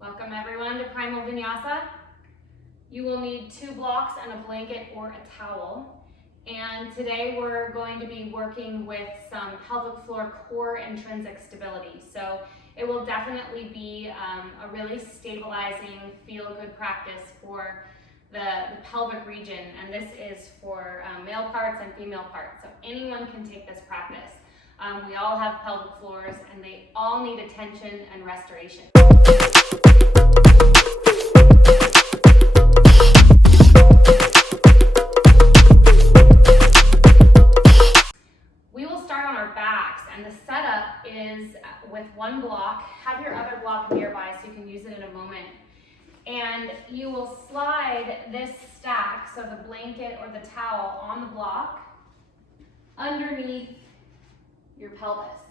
Welcome everyone to Primal Vinyasa. You will need 2 blocks and a blanket or a towel. And today we're going to be working with some pelvic floor core intrinsic stability. So it will definitely be a really stabilizing, feel-good practice for the pelvic region. And this is for male parts and female parts. So anyone can take this practice. We all have pelvic floors and they all need attention and restoration. We will start on our backs, and the setup is with 1 block. Have your other block nearby so you can use it in a moment. And you will slide this stack, so the blanket or the towel, on the block underneath your pelvis.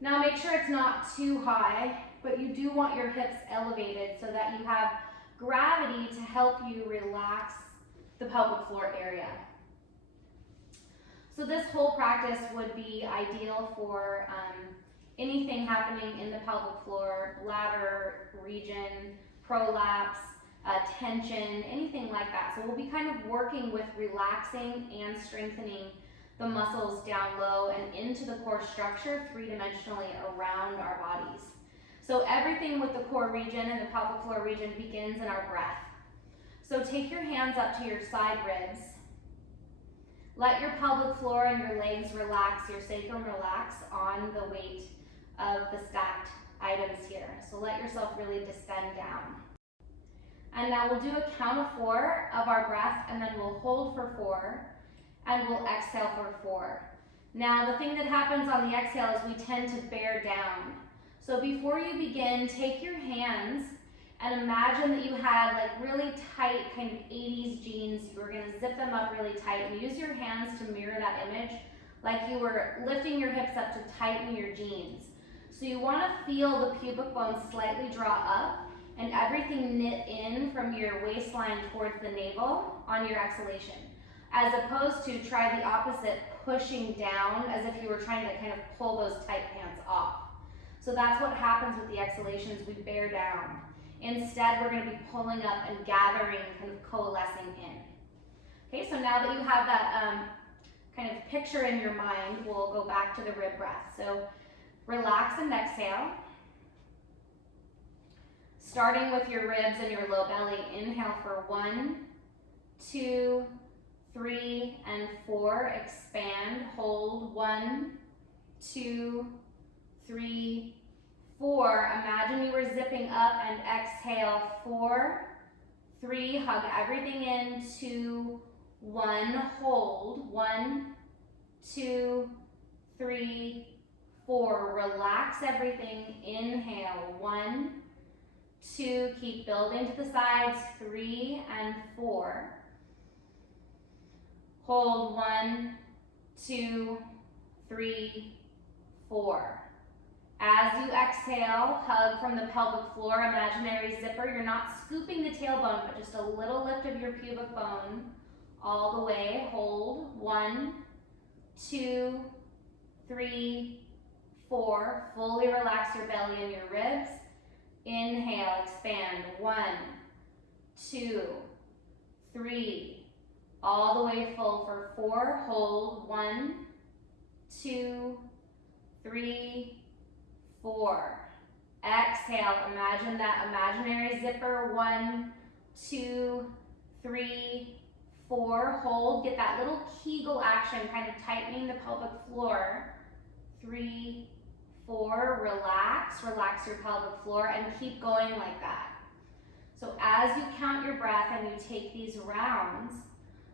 Now make sure it's not too high, but you do want your hips elevated so that you have gravity to help you relax the pelvic floor area. So this whole practice would be ideal for anything happening in the pelvic floor, bladder region, prolapse, tension, anything like that. So we'll be kind of working with relaxing and strengthening the muscles down low and into the core structure 3-dimensionally around our bodies. So everything with the core region and the pelvic floor region begins in our breath. So take your hands up to your side ribs. Let your pelvic floor and your legs relax, your sacrum relax on the weight of the stacked items here. So let yourself really descend down. And now we'll do a count of 4 of our breath, and then we'll hold for 4, and we'll exhale for 4. Now the thing that happens on the exhale is we tend to bear down. So before you begin, take your hands and imagine that you had like really tight kind of 80s jeans. You were gonna zip them up really tight and use your hands to mirror that image like you were lifting your hips up to tighten your jeans. So you wanna feel the pubic bone slightly draw up and everything knit in from your waistline towards the navel on your exhalation, as opposed to try the opposite, pushing down as if you were trying to kind of pull those tight pants off. So that's what happens with the exhalations, we bear down. Instead, we're going to be pulling up and gathering, kind of coalescing in. Okay, so now that you have that kind of picture in your mind, we'll go back to the rib breath. So relax and exhale. Starting with your ribs and your low belly, inhale for 1, 2, 3, and 4. Expand, hold, 1, 2, 3, 4. Imagine you were zipping up and exhale. 4, 3, hug everything in. 2, 1, hold. 1, 2, 3, 4. Relax everything. Inhale. 1, 2, keep building to the sides. 3 and 4. Hold. 1, 2, 3, 4. As you exhale, hug from the pelvic floor, imaginary zipper. You're not scooping the tailbone, but just a little lift of your pubic bone all the way. Hold. 1, 2, 3, 4. Fully relax your belly and your ribs. Inhale, expand. 1, 2, 3. All the way full for 4. Hold. 1, 2, 3, 4. Exhale, imagine that imaginary zipper. 1, 2, 3, 4. Hold, get that little Kegel action, kind of tightening the pelvic floor. 3, 4, relax your pelvic floor and keep going like that. So as you count your breath and you take these rounds,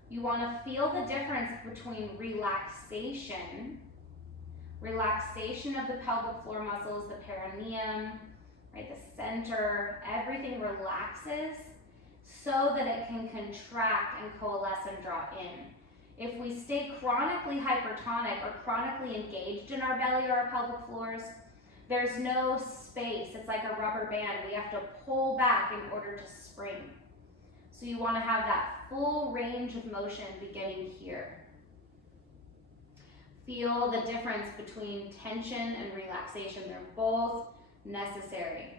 you want to feel the difference between relaxation of the pelvic floor muscles, the perineum, right, the center, everything relaxes so that it can contract and coalesce and draw in. If we stay chronically hypertonic or chronically engaged in our belly or our pelvic floors, there's no space. It's like a rubber band. We have to pull back in order to spring. So you want to have that full range of motion beginning here. Feel the difference between tension and relaxation. They're both necessary.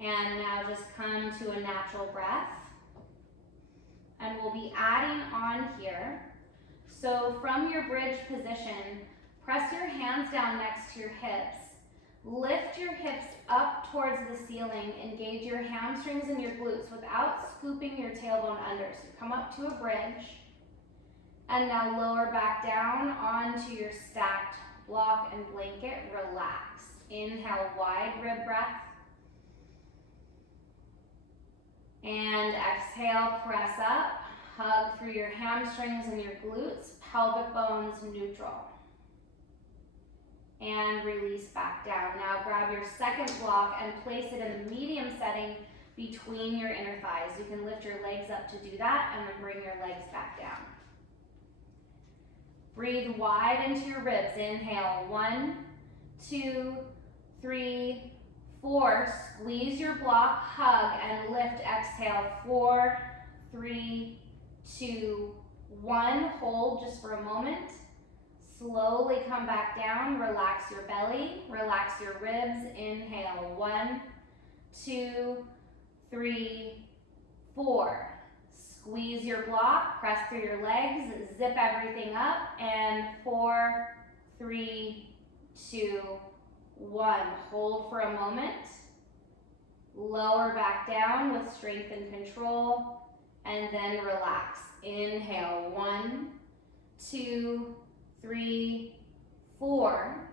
And now just come to a natural breath. And we'll be adding on here. So from your bridge position, press your hands down next to your hips. Lift your hips up towards the ceiling. Engage your hamstrings and your glutes without scooping your tailbone under. So come up to a bridge. And now lower back down onto your stacked block and blanket. Relax. Inhale, wide rib breath. And exhale, press up. Hug through your hamstrings and your glutes. Pelvic bones neutral. And release back down. Now grab your second block and place it in the medium setting between your inner thighs. You can lift your legs up to do that and then bring your legs back down. Breathe wide into your ribs. Inhale, 1, 2, 3, 4. Squeeze your block, hug, and lift. Exhale, 4, 3, 2, 1. Hold just for a moment. Slowly come back down. Relax your belly. Relax your ribs. Inhale, 1, 2, 3, 4. Squeeze your block. Press through your legs. Zip everything up. And 4, 3, 2, 1. Hold for a moment. Lower back down with strength and control. And then relax. Inhale, 1, 2, 3, 4.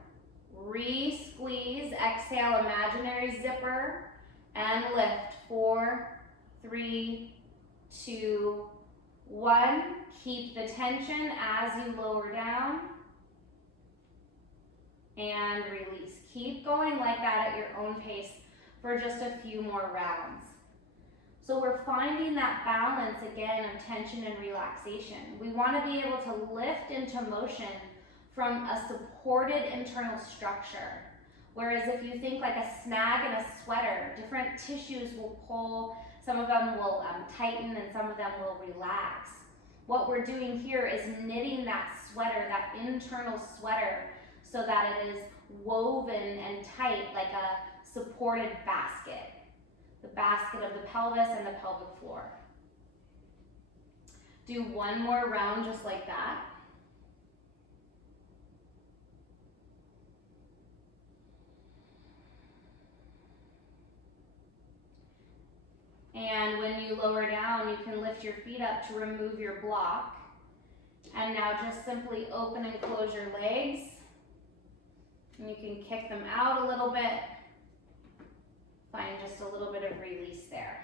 Re-squeeze. Exhale, imaginary zipper. And lift. 4, 3, 2, 1. Keep the tension as you lower down. And release. Keep going like that at your own pace for just a few more rounds. So we're finding that balance again of tension and relaxation. We want to be able to lift into motion from a supported internal structure. Whereas if you think like a snag in a sweater, different tissues will pull, some of them will tighten and some of them will relax. What we're doing here is knitting that sweater, that internal sweater, so that it is woven and tight like a supported basket. The basket of the pelvis and the pelvic floor. Do one more round just like that. And when you lower down, you can lift your feet up to remove your block. And now just simply open and close your legs. And you can kick them out a little bit. Find just a little bit of release there.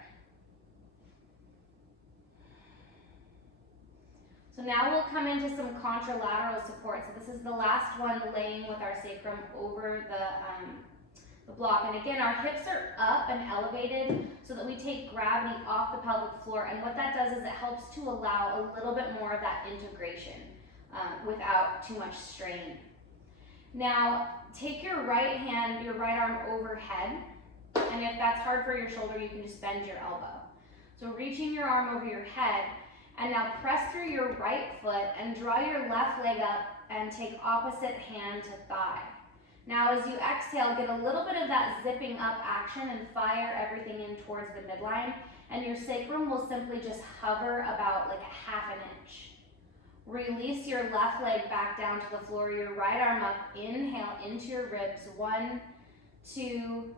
So now we'll come into some contralateral support. So this is the last one, laying with our sacrum over the block. And again, our hips are up and elevated so that we take gravity off the pelvic floor. And what that does is it helps to allow a little bit more of that integration without too much strain. Now, take your right hand, your right arm overhead. And if that's hard for your shoulder, you can just bend your elbow. So reaching your arm over your head, and now press through your right foot and draw your left leg up and take opposite hand to thigh. Now as you exhale, get a little bit of that zipping up action and fire everything in towards the midline, and your sacrum will simply just hover about like a ½ inch. Release your left leg back down to the floor, your right arm up, inhale into your ribs, 1, 2,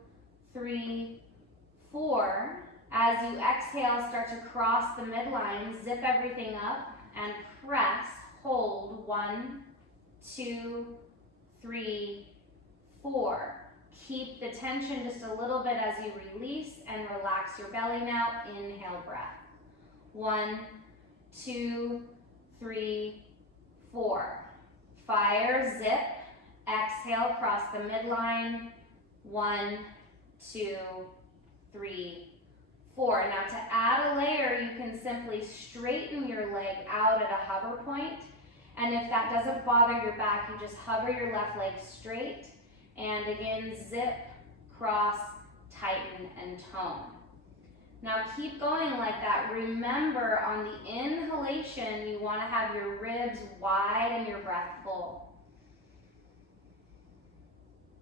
3, 4. As you exhale, start to cross the midline, zip everything up, and press, hold, 1, 2, 3, 4. Keep the tension just a little bit as you release and relax your belly now. Inhale, breath. 1, 2, 3, 4. Fire, zip, exhale, cross the midline, 1, 2, 3, 4. Now to add a layer, you can simply straighten your leg out at a hover point. And if that doesn't bother your back, you just hover your left leg straight. And again, zip, cross, tighten, and tone. Now keep going like that. Remember, on the inhalation, you want to have your ribs wide and your breath full.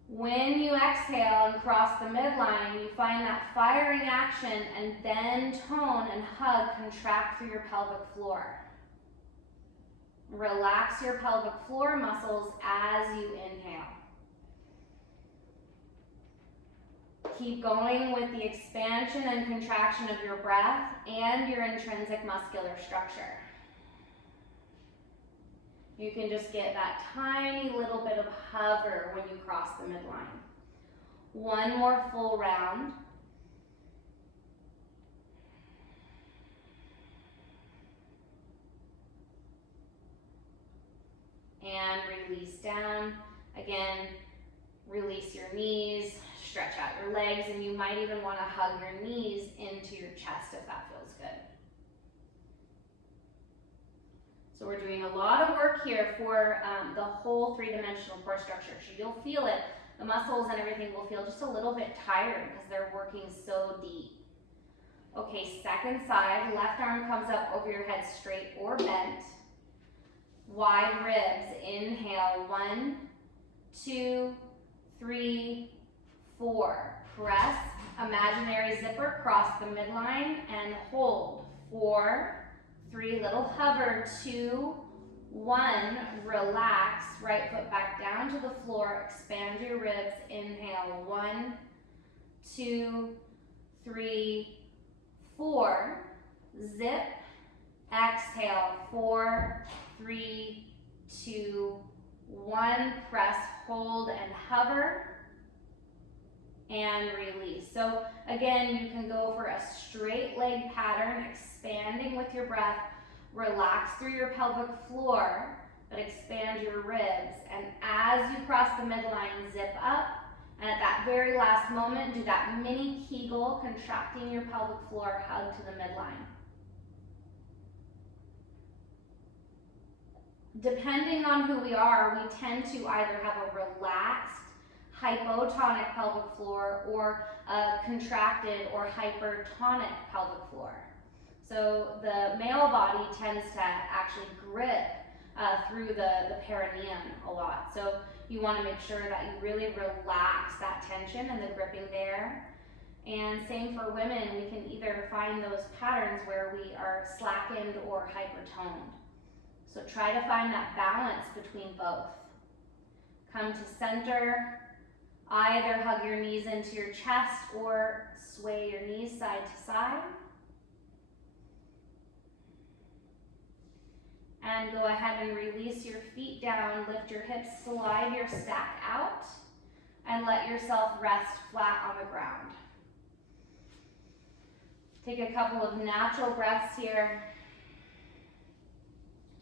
When you exhale and cross the midline, you find that firing action and then tone and hug, contract through your pelvic floor. Relax your pelvic floor muscles as you inhale. Keep going with the expansion and contraction of your breath and your intrinsic muscular structure. You can just get that tiny little bit of hover when you cross the midline. One more full round. And release down. Again, release your knees, stretch out your legs, and you might even want to hug your knees into your chest if that feels good. So we're doing a lot of work here for the whole three-dimensional core structure. So you'll feel it. The muscles and everything will feel just a little bit tired because they're working so deep. Okay, second side. Left arm comes up over your head straight or bent. Wide ribs. Inhale. 1, 2, 3, 4. Press. Imaginary zipper. Cross the midline and hold. 4, 3, little hover, 2, 1, relax, right foot back down to the floor, expand your ribs, inhale, 1, 2, 3, 4, zip, exhale, 4, 3, 2, 1, press, hold, and hover, and release. So again, you can go for a straight leg pattern, expanding with your breath, relax through your pelvic floor, but expand your ribs. And as you cross the midline, zip up, and at that very last moment, do that mini Kegel, contracting your pelvic floor, hug to the midline. Depending on who we are, we tend to either have a relaxed hypotonic pelvic floor or a contracted or hypertonic pelvic floor. So the male body tends to actually grip through the perineum a lot. So you want to make sure that you really relax that tension and the gripping there. And same for women, we can either find those patterns where we are slackened or hypertoned. So try to find that balance between both. Come to center. Either hug your knees into your chest or sway your knees side to side. And go ahead and release your feet down, lift your hips, slide your stack out, and let yourself rest flat on the ground. Take a couple of natural breaths here.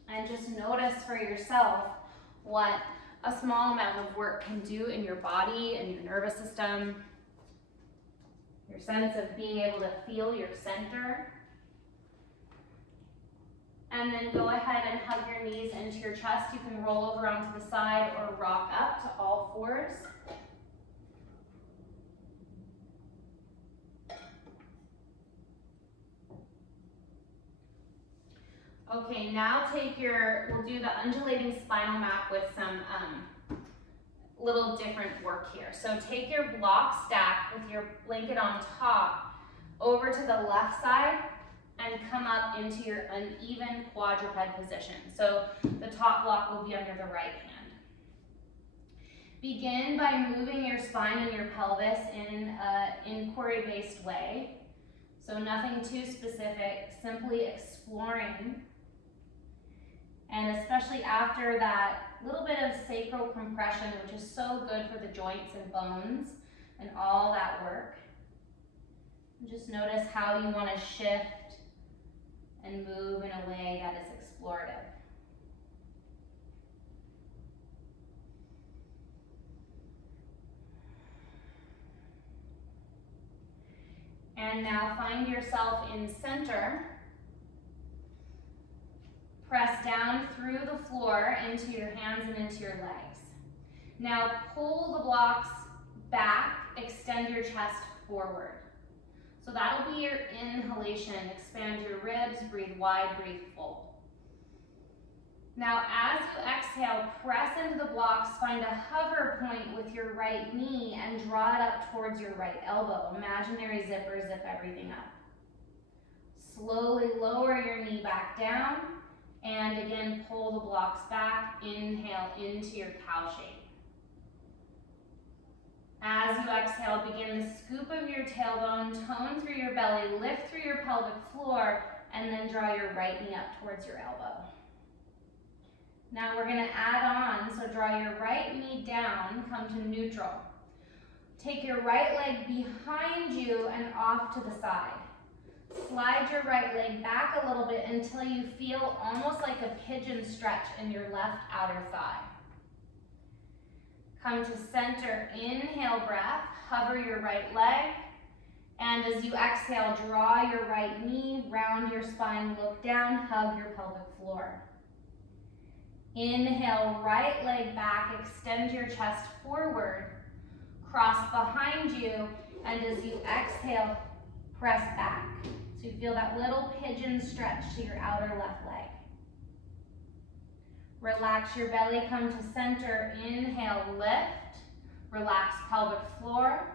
And just notice for yourself what a small amount of work can do in your body and your nervous system. Your sense of being able to feel your center. And then go ahead and hug your knees into your chest. You can roll over onto the side or rock up to all fours. Okay, now we'll do the undulating spinal map with some little different work here. So take your block stack with your blanket on top over to the left side and come up into your uneven quadruped position. So the top block will be under the right hand. Begin by moving your spine and your pelvis in an inquiry-based way. So nothing too specific, simply exploring. And especially after that little bit of sacral compression, which is so good for the joints and bones and all that work. Just notice how you want to shift and move in a way that is explorative. And now find yourself in center. Press down through the floor into your hands and into your legs. Now pull the blocks back, extend your chest forward. So that'll be your inhalation. Expand your ribs, breathe wide, breathe full. Now, as you exhale, press into the blocks, find a hover point with your right knee and draw it up towards your right elbow. Imaginary zipper, zip everything up. Slowly lower your knee back down, and again, pull the blocks back. Inhale into your cow shape. As you exhale, begin the scoop of your tailbone, tone through your belly, lift through your pelvic floor, and then draw your right knee up towards your elbow. Now we're gonna add on, so draw your right knee down, come to neutral. Take your right leg behind you and off to the side. Slide your right leg back a little bit until you feel almost like a pigeon stretch in your left outer thigh. Come to center, inhale breath, hover your right leg, and as you exhale, draw your right knee, round your spine, look down, hug your pelvic floor. Inhale, right leg back, extend your chest forward, cross behind you, and as you exhale, press back. So you feel that little pigeon stretch to your outer left leg. Relax your belly, come to center, inhale, lift, relax pelvic floor.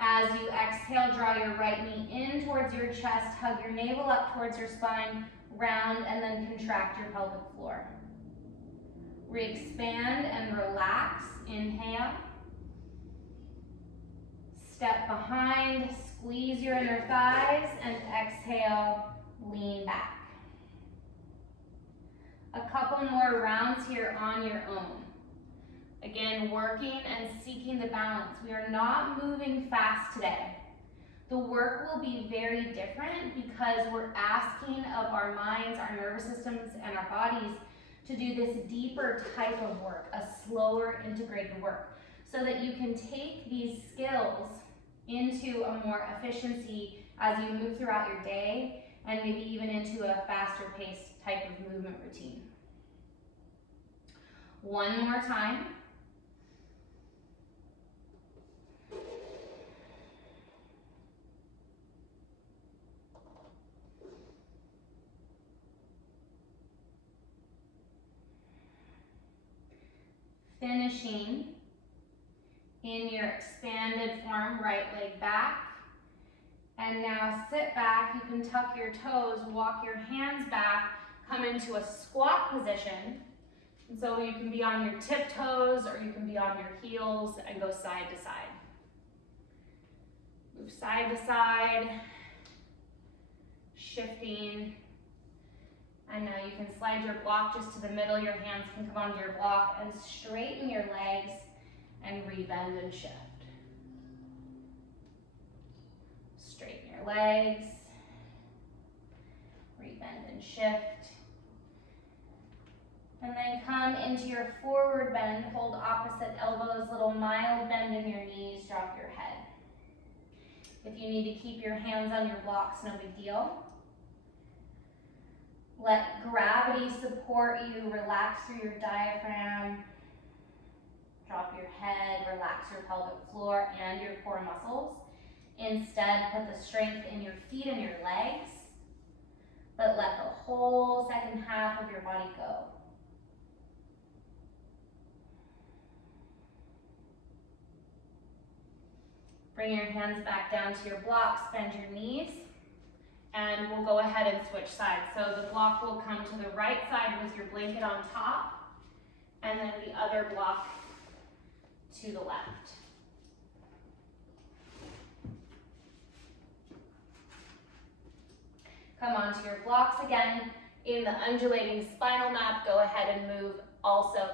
As you exhale, draw your right knee in towards your chest, hug your navel up towards your spine, round, and then contract your pelvic floor. Re-expand and relax, inhale. Step behind, squeeze your inner thighs, and exhale, lean back. A couple more rounds here on your own. Again, working and seeking the balance. We are not moving fast today. The work will be very different because we're asking of our minds, our nervous systems, and our bodies to do this deeper type of work, a slower integrated work, so that you can take these skills into a more efficiency as you move throughout your day and maybe even into a faster paced type of movement routine. One more time. Finishing in your expanded form, right leg back. And now sit back, you can tuck your toes, walk your hands back, come into a squat position. And so you can be on your tiptoes or you can be on your heels and go side to side. Move side to side, shifting. And now you can slide your block just to the middle, your hands can come onto your block and straighten your legs and rebend and shift. Straighten your legs, rebend and shift. And then come into your forward bend, hold opposite elbows, little mild bend in your knees, drop your head. If you need to keep your hands on your blocks, no big deal. Let gravity support you, relax through your diaphragm. Drop your head, relax your pelvic floor and your core muscles. Instead, put the strength in your feet and your legs, but let the whole second half of your body go. Bring your hands back down to your blocks, bend your knees, and we'll go ahead and switch sides. So the block will come to the right side with your blanket on top, and then the other block to the left. Come onto your blocks again. In the undulating spinal map, go ahead and move also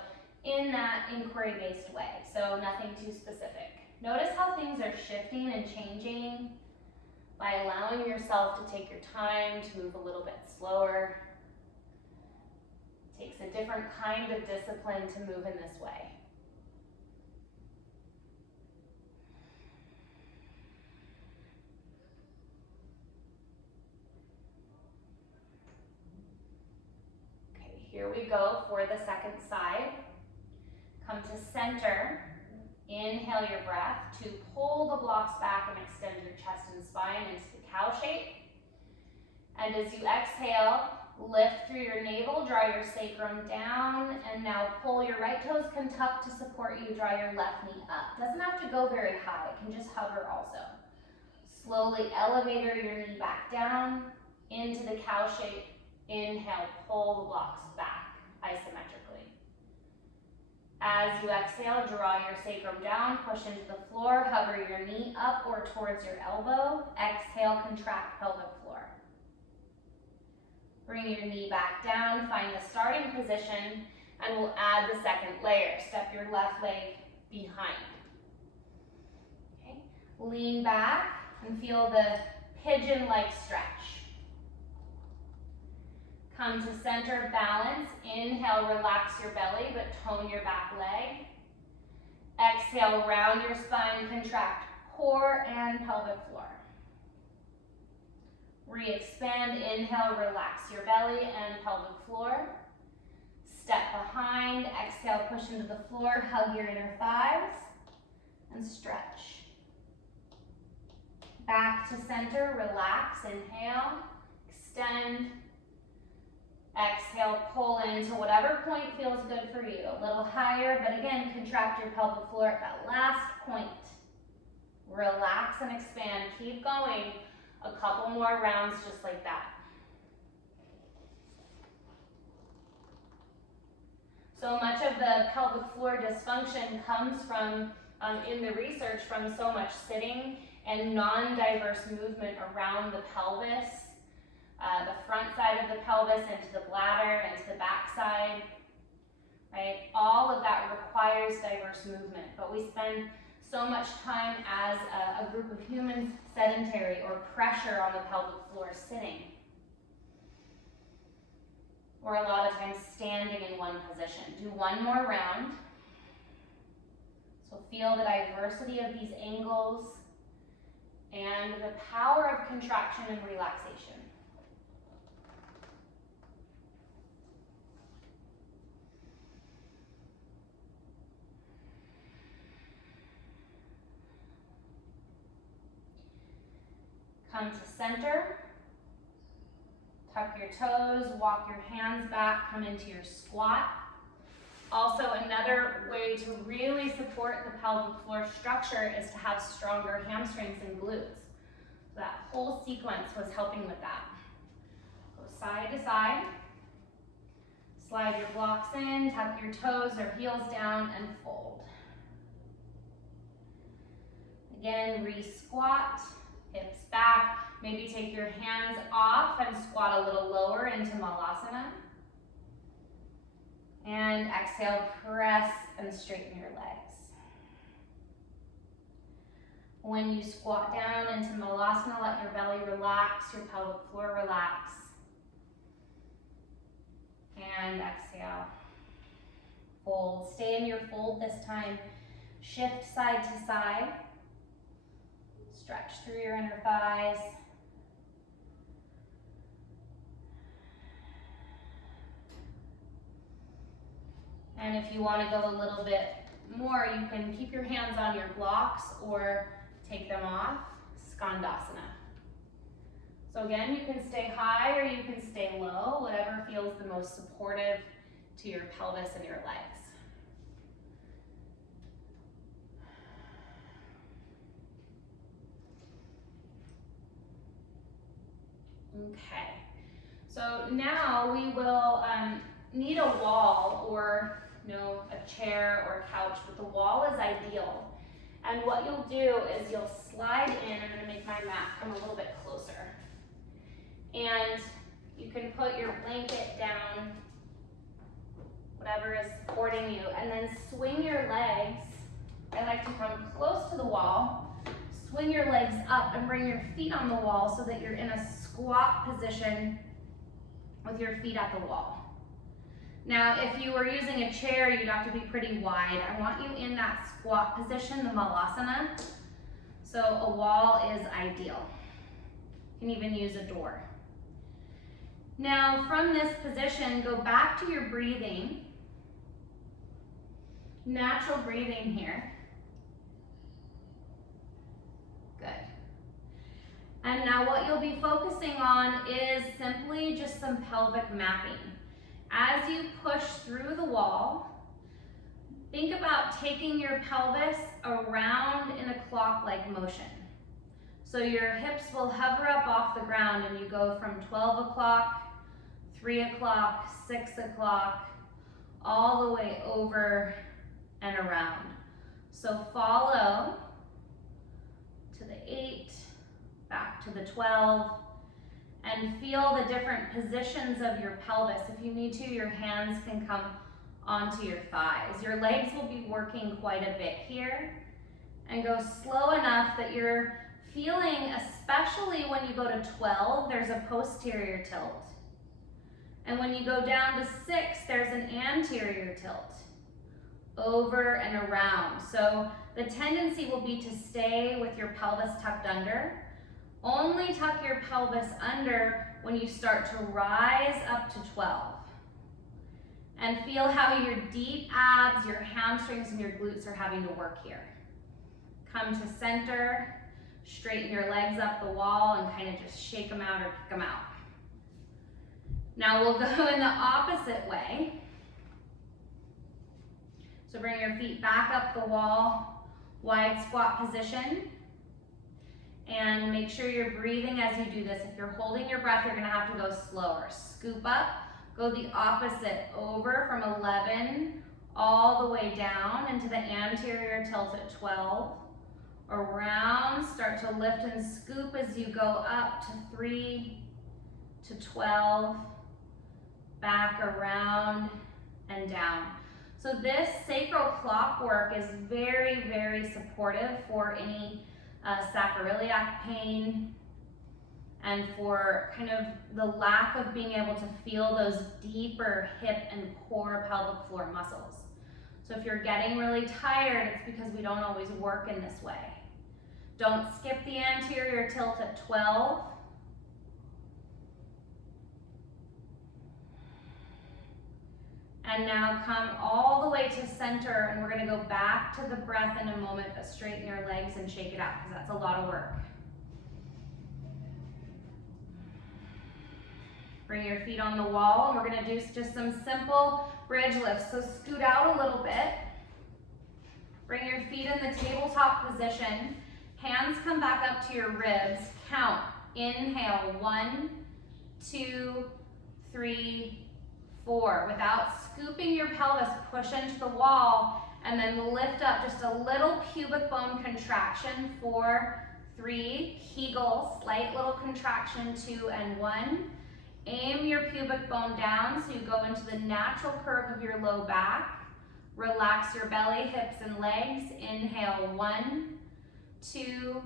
in that inquiry-based way, so nothing too specific. Notice how things are shifting and changing by allowing yourself to take your time to move a little bit slower. It takes a different kind of discipline to move in this way. Okay, here we go for the second side. Come to center, Inhale your breath to pull the blocks back and extend your chest and spine into the cow shape. And as you exhale, lift through your navel, draw your sacrum down, and now pull your right toes can tuck to support you, draw your left knee up. Doesn't have to go very high, it can just hover also. Slowly elevate your knee back down into the cow shape. Inhale, pull the blocks back isometrically. As you exhale, draw your sacrum down, push into the floor, hover your knee up or towards your elbow. Exhale, contract pelvic floor. Bring your knee back down, find the starting position, and we'll add the second layer. Step your left leg behind. Okay. Lean back and feel the pigeon-like stretch. Come to center balance. Inhale, relax your belly, but tone your back leg. Exhale, round your spine, contract core and pelvic floor. Re-expand, inhale, relax your belly and pelvic floor. Step behind, exhale, push into the floor, hug your inner thighs, and stretch. Back to center, relax, inhale, extend. Exhale, pull into whatever point feels good for you. A little higher, but again, contract your pelvic floor at that last point. Relax and expand, keep going. A couple more rounds just like that. So much of the pelvic floor dysfunction comes from, in the research, from so much sitting and non-diverse movement around the pelvis, the front side of the pelvis into the bladder, into the back side, right? All of that requires diverse movement, but we spend so much time as a group of humans sedentary or pressure on the pelvic floor sitting, or a lot of times standing in one position. Do one more round. So feel the diversity of these angles and the power of contraction and relaxation. Come to center, tuck your toes, walk your hands back, come into your squat. Also, another way to really support the pelvic floor structure is to have stronger hamstrings and glutes. So that whole sequence was helping with that. Go side to side, slide your blocks in, tuck your toes or heels down and fold. Again, re-squat. Hips back, maybe take your hands off and squat a little lower into Malasana. And exhale, press and straighten your legs. When you squat down into Malasana, let your belly relax, your pelvic floor relax. And exhale. Fold, stay in your fold this time. Shift side to side. Stretch through your inner thighs. And if you want to go a little bit more, you can keep your hands on your blocks or take them off. Skandasana. So again, you can stay high or you can stay low, whatever feels the most supportive to your pelvis and your legs. Okay, so now we will need a wall or a chair or a couch, but the wall is ideal. And what you'll do is you'll slide in. I'm going to make my mat come a little bit closer. And you can put your blanket down, whatever is supporting you, and then swing your legs. I like to come close to the wall. Swing your legs up and bring your feet on the wall so that you're in a squat position with your feet at the wall. Now, if you were using a chair, you'd have to be pretty wide. I want you in that squat position, the Malasana. So a wall is ideal. You can even use a door. Now, from this position, go back to your breathing. Natural breathing here. Good. And now what you'll be focusing on is simply just some pelvic mapping. As you push through the wall, think about taking your pelvis around in a clock-like motion. So your hips will hover up off the ground and you go from 12 o'clock, 3 o'clock, 6 o'clock, all the way over and around. So follow to the 8, back to the 12, and feel the different positions of your pelvis. If you need to, your hands can come onto your thighs. Your legs will be working quite a bit here, and go slow enough that you're feeling, especially when you go to 12, there's a posterior tilt. And when you go down to 6, there's an anterior tilt, over and around. So the tendency will be to stay with your pelvis tucked under. Only tuck your pelvis under when you start to rise up to 12. And feel how your deep abs, your hamstrings, and your glutes are having to work here. Come to center, straighten your legs up the wall, and kind of just shake them out or kick them out. Now we'll go in the opposite way. So bring your feet back up the wall, wide squat position. And make sure you're breathing as you do this. If you're holding your breath, you're gonna have to go slower. Scoop up, go the opposite, over from 11, all the way down into the anterior tilt at 12. Around, start to lift and scoop as you go up to 3, to 12, back around and down. So this sacral clock work is very, very supportive for any sacroiliac pain and for kind of the lack of being able to feel those deeper hip and core pelvic floor muscles. So if you're getting really tired, it's because we don't always work in this way. Don't skip the anterior tilt at 12. And now come all the way to center, and we're gonna go back to the breath in a moment, but straighten your legs and shake it out, because that's a lot of work. Bring your feet on the wall, and we're gonna do just some simple bridge lifts. So scoot out a little bit. Bring your feet in the tabletop position. Hands come back up to your ribs. Count. Inhale, 1, 2, 3, 4. Without scooping your pelvis, push into the wall and then lift up. Just a little pubic bone contraction. 4, 3, Kegel, slight little contraction. 2 and 1. Aim your pubic bone down so you go into the natural curve of your low back. Relax your belly, hips, and legs. Inhale, 1, 2,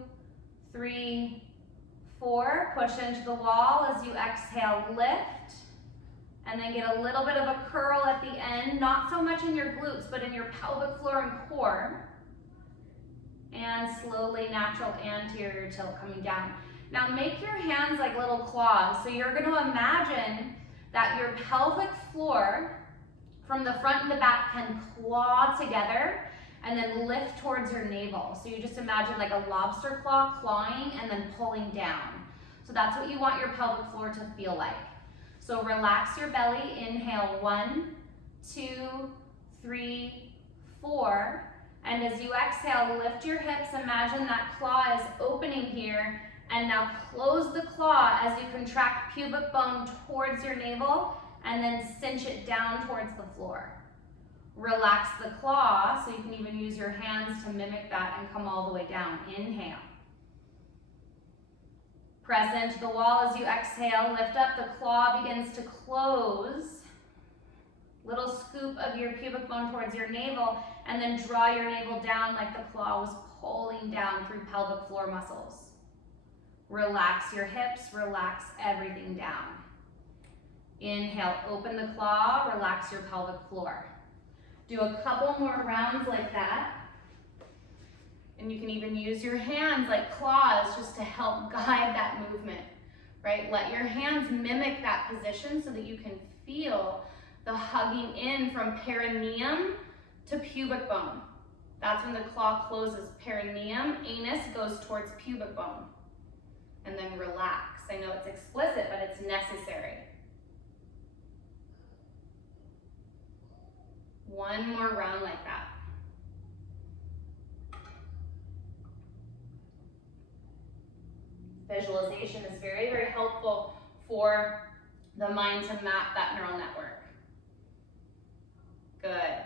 3, 4. Push into the wall. As you exhale, lift. And then get a little bit of a curl at the end, not so much in your glutes, but in your pelvic floor and core. And slowly, natural anterior tilt coming down. Now make your hands like little claws. So you're gonna imagine that your pelvic floor from the front and the back can claw together and then lift towards your navel. So you just imagine like a lobster claw clawing and then pulling down. So that's what you want your pelvic floor to feel like. So relax your belly. Inhale, 1, 2, 3, 4. And as you exhale, lift your hips. Imagine that claw is opening here. And now close the claw as you contract pubic bone towards your navel and then cinch it down towards the floor. Relax the claw, so you can even use your hands to mimic that and come all the way down. Inhale. Press into the wall as you exhale. Lift up. The claw begins to close. Little scoop of your pubic bone towards your navel, and then draw your navel down like the claw was pulling down through pelvic floor muscles. Relax your hips. Relax everything down. Inhale. Open the claw. Relax your pelvic floor. Do a couple more rounds like that. And you can even use your hands like claws just to help guide that movement, right? Let your hands mimic that position so that you can feel the hugging in from perineum to pubic bone. That's when the claw closes perineum, anus goes towards pubic bone. And then relax. I know it's explicit, but it's necessary. One more round like that. Visualization is very, very helpful for the mind to map that neural network. Good.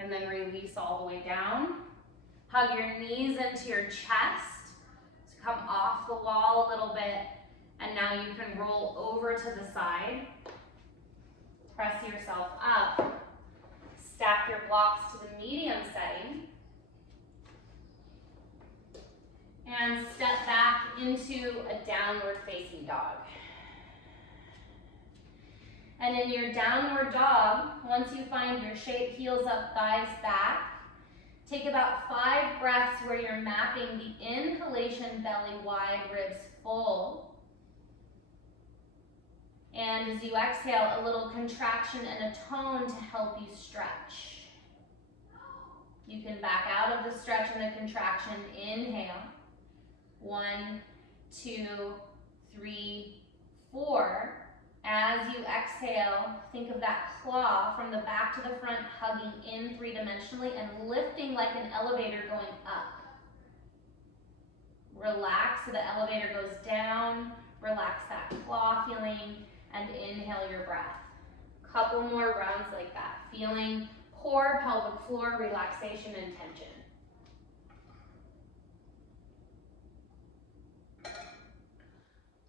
And then release all the way down. Hug your knees into your chest. So come off the wall a little bit. And now you can roll over to the side. Press yourself up. Stack your blocks to the medium setting. And step back into a downward facing dog. And in your downward dog, once you find your shape, heels up, thighs back, take about 5 breaths where you're mapping the inhalation, belly wide, ribs full. And as you exhale, a little contraction and a tone to help you stretch. You can back out of the stretch and the contraction. Inhale. 1, 2, 3, 4. As you exhale, think of that claw from the back to the front, hugging in 3-dimensionally and lifting like an elevator going up. Relax so the elevator goes down. Relax that claw feeling and inhale your breath. Couple more rounds like that, feeling core, pelvic floor, relaxation and tension.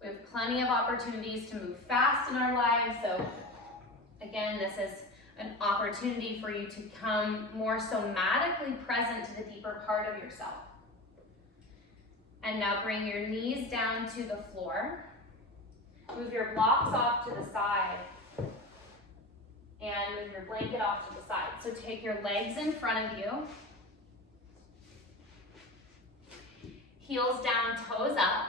We have plenty of opportunities to move fast in our lives, so again, this is an opportunity for you to come more somatically present to the deeper part of yourself. And now bring your knees down to the floor. Move your blocks off to the side. And move your blanket off to the side. So take your legs in front of you. Heels down, toes up.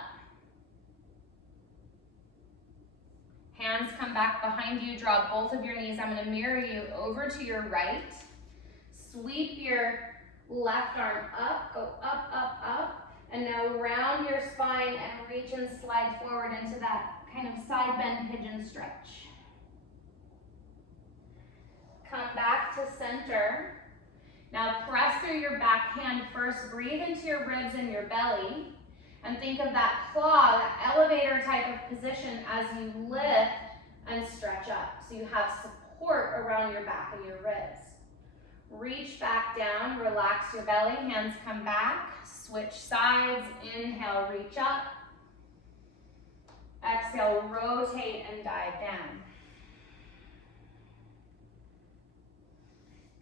Hands come back behind you, draw both of your knees. I'm going to mirror you over to your right. Sweep your left arm up, go up, up, up. And now round your spine and reach and slide forward into that kind of side bend pigeon stretch. Come back to center. Now press through your back hand first. Breathe into your ribs and your belly. And think of that claw, that elevator type of position as you lift and stretch up. So you have support around your back and your ribs. Reach back down, relax your belly, hands come back, switch sides, inhale, reach up. Exhale, rotate and dive down.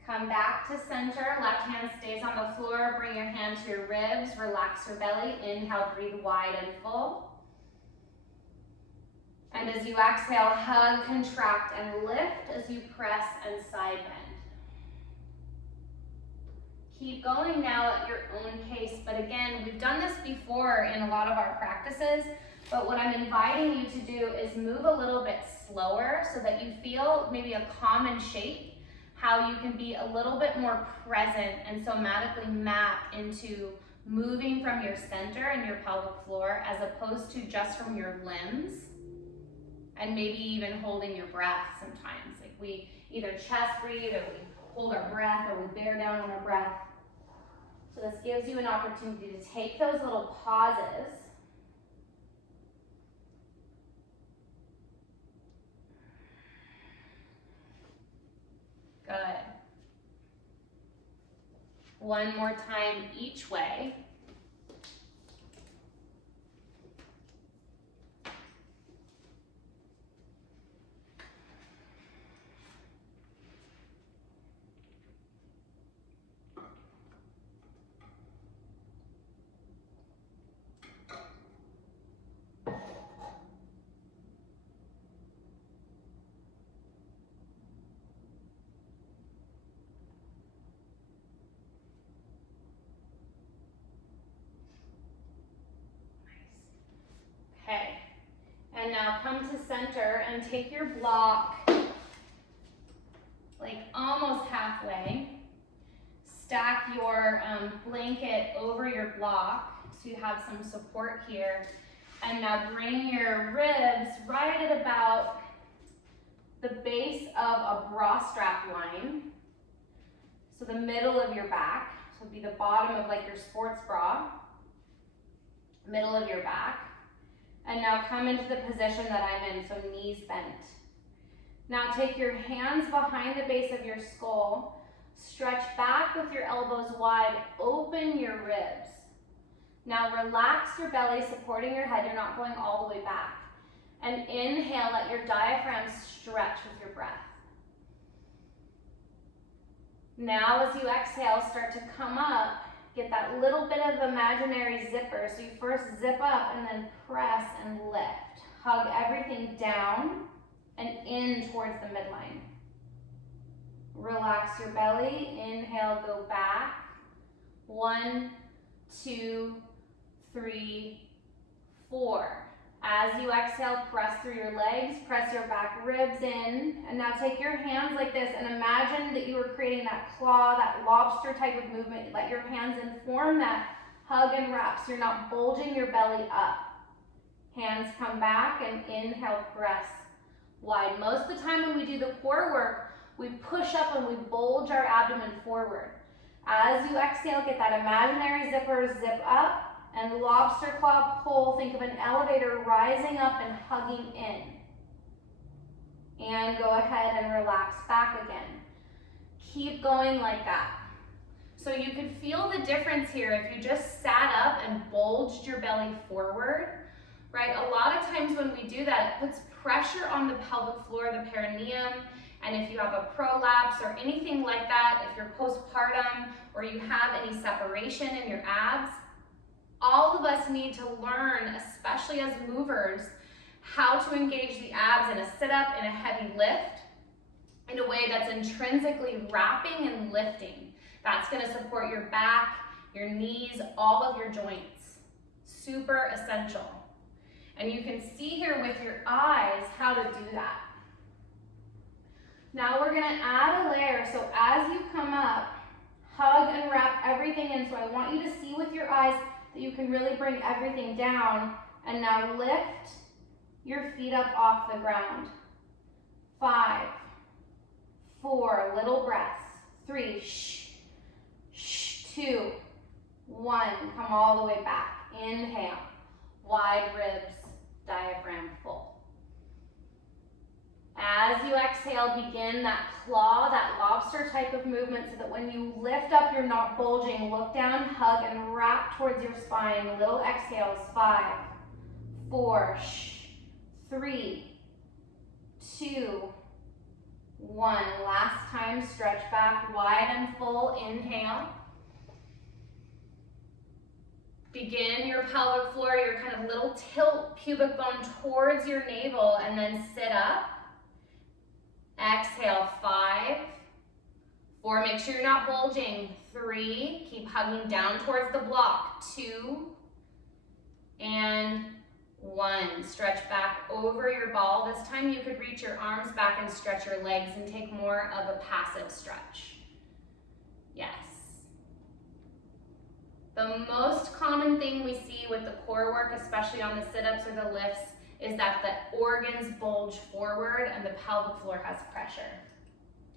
Come back to center, left hand stays on the floor, bring your hand to your ribs, relax your belly, inhale, breathe wide and full. And as you exhale, hug, contract, and lift as you press and side bend. Keep going now at your own pace, but again, we've done this before in a lot of our practices, but what I'm inviting you to do is move a little bit slower so that you feel maybe a common shape, how you can be a little bit more present and somatically map into moving from your center and your pelvic floor as opposed to just from your limbs, and maybe even holding your breath sometimes. Like we either chest breathe or we hold our breath or we bear down on our breath. So this gives you an opportunity to take those little pauses. Good. One more time each way. Okay, and now come to center and take your block like almost halfway. stack your blanket over your block so you have some support here. And now bring your ribs right at about the base of a bra strap line. So the middle of your back, so it'll be the bottom of like your sports bra, middle of your back. And now come into the position that I'm in, so knees bent. Now take your hands behind the base of your skull, stretch back with your elbows wide, open your ribs. Now relax your belly, supporting your head, you're not going all the way back. And inhale, let your diaphragm stretch with your breath. Now as you exhale, start to come up, get that little bit of imaginary zipper. So you first zip up and then press and lift. Hug everything down and in towards the midline. Relax your belly, inhale, go back. 1, 2, 3, 4. As you exhale, press through your legs, press your back ribs in, and now take your hands like this and imagine that you are creating that claw, that lobster type of movement. Let your hands inform that hug and wrap so you're not bulging your belly up. Hands come back and inhale, press wide. Most of the time when we do the core work, we push up and we bulge our abdomen forward. As you exhale, get that imaginary zipper, zip up, and lobster claw pull. Think of an elevator rising up and hugging in. And go ahead and relax back again. Keep going like that. So you can feel the difference here if you just sat up and bulged your belly forward, right? A lot of times when we do that, it puts pressure on the pelvic floor, the perineum, and if you have a prolapse or anything like that, if you're postpartum or you have any separation in your abs, all of us need to learn, especially as movers, how to engage the abs in a sit-up, in a heavy lift, in a way that's intrinsically wrapping and lifting. That's gonna support your back, your knees, all of your joints. Super essential. And you can see here with your eyes how to do that. Now we're gonna add a layer, so as you come up, hug and wrap everything in. So I want you to see with your eyes that you can really bring everything down, and now lift your feet up off the ground. 5, 4, little breaths. 3, 2, 1, come all the way back. Inhale, wide ribs, diaphragm full. As you exhale, begin that claw, that lobster type of movement so that when you lift up, you're not bulging. Look down, hug, and wrap towards your spine. Little exhales. 5, 4, 3, 2, 1. Last time, stretch back wide and full. Inhale. Begin your pelvic floor, your kind of little tilt pubic bone towards your navel, and then sit up. Exhale, 5, 4, make sure you're not bulging. 3, keep hugging down towards the block. 2, and 1. Stretch back over your ball. This time you could reach your arms back and stretch your legs and take more of a passive stretch. Yes. The most common thing we see with the core work, especially on the sit-ups or the lifts, is that the organs bulge forward and the pelvic floor has pressure.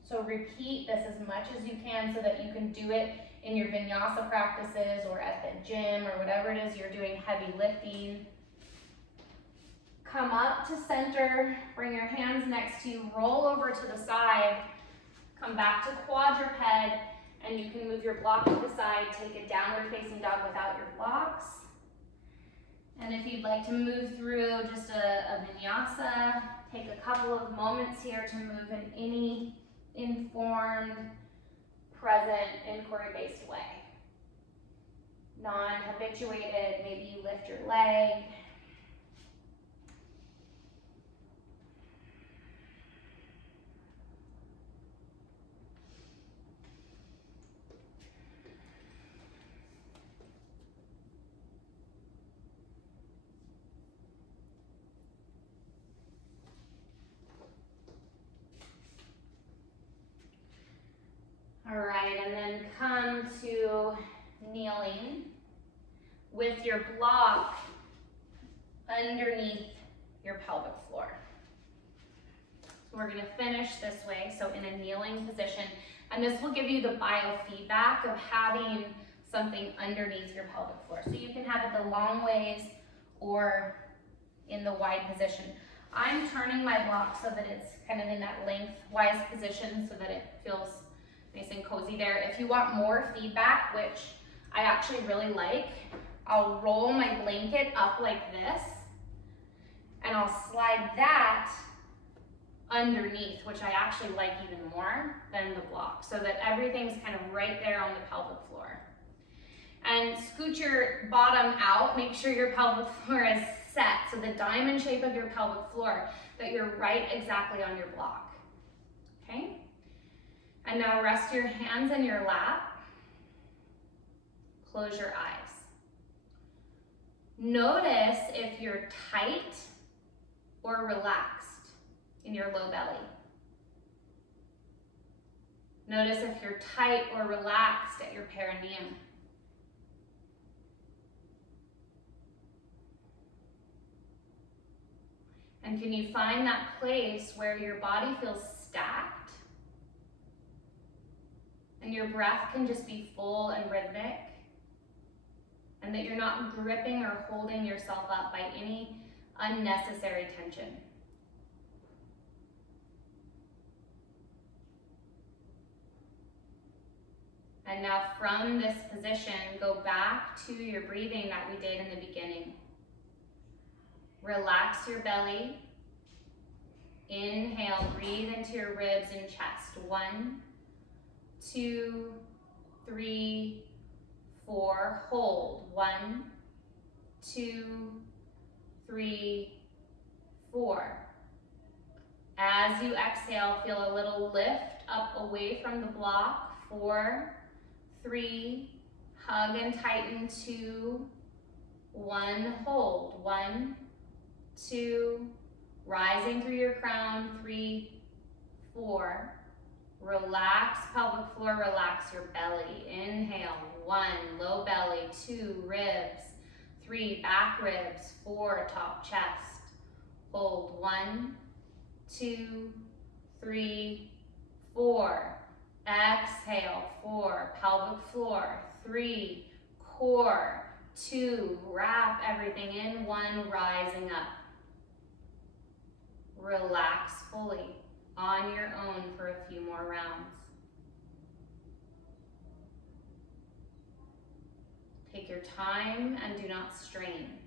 So repeat this as much as you can so that you can do it in your vinyasa practices or at the gym or whatever it is you're doing heavy lifting. Come up to center, bring your hands next to you, roll over to the side, come back to quadruped, and you can move your block to the side, take a downward facing dog without your blocks. And if you'd like to move through just a vinyasa, take a couple of moments here to move in any informed, present, inquiry-based way. Non-habituated, maybe you lift your leg. All right, and then come to kneeling with your block underneath your pelvic floor. So we're gonna finish this way, so in a kneeling position, and this will give you the biofeedback of having something underneath your pelvic floor. So you can have it the long ways or in the wide position. I'm turning my block so that it's kind of in that lengthwise position so that it feels nice and cozy there. If you want more feedback, which I actually really like, I'll roll my blanket up like this and I'll slide that underneath, which I actually like even more than the block, so that everything's kind of right there on the pelvic floor. And scoot your bottom out, make sure your pelvic floor is set, so the diamond shape of your pelvic floor, that you're right exactly on your block, okay? And now rest your hands in your lap, close your eyes. Notice if you're tight or relaxed in your low belly. Notice if you're tight or relaxed at your perineum. And can you find that place where your body feels stacked and your breath can just be full and rhythmic, and that you're not gripping or holding yourself up by any unnecessary tension? And now from this position, go back to your breathing that we did in the beginning. Relax your belly. Inhale, breathe into your ribs and chest. 1, 2, 3, 4. Hold. 1, 2, 3, 4. As you exhale, feel a little lift up away from the block. 4, 3, hug and tighten. 2, 1, hold. 1, 2, rising through your crown. 3, 4. Relax pelvic floor, relax your belly. Inhale, 1, low belly. 2, ribs. 3, back ribs. 4, top chest. Hold. 1, 2, 3, 4. Exhale. 4, pelvic floor. 3, core. 2, wrap everything in. 1, rising up. Relax fully on your own for a few more rounds. Take your time and do not strain.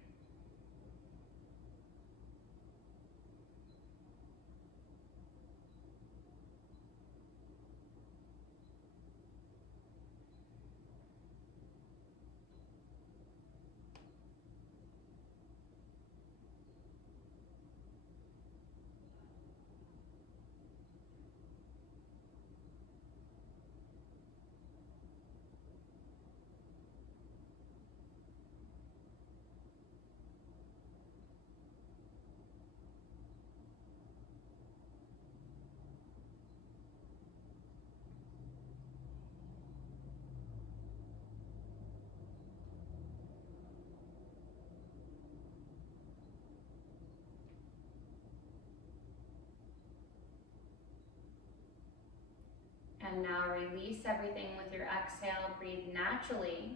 And now release everything with your exhale. Breathe naturally.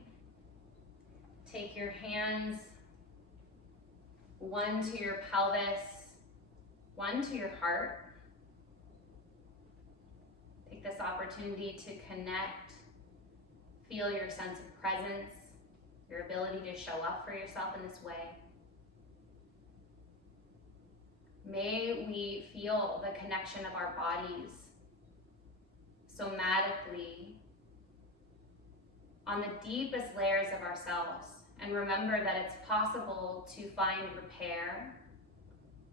Take your hands, 1 to your pelvis, 1 to your heart. Take this opportunity to connect. Feel your sense of presence, your ability to show up for yourself in this way. May we feel the connection of our bodies somatically on the deepest layers of ourselves, and remember that it's possible to find repair,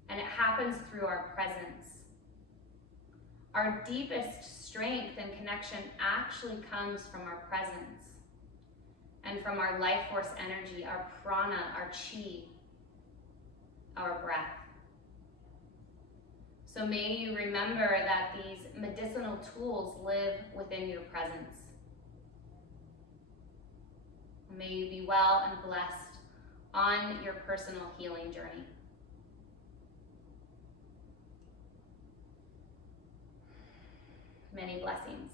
and it happens through our presence. Our deepest strength and connection actually comes from our presence and from our life force energy, our prana, our chi, our breath. So may you remember that these medicinal tools live within your presence. May you be well and blessed on your personal healing journey. Many blessings.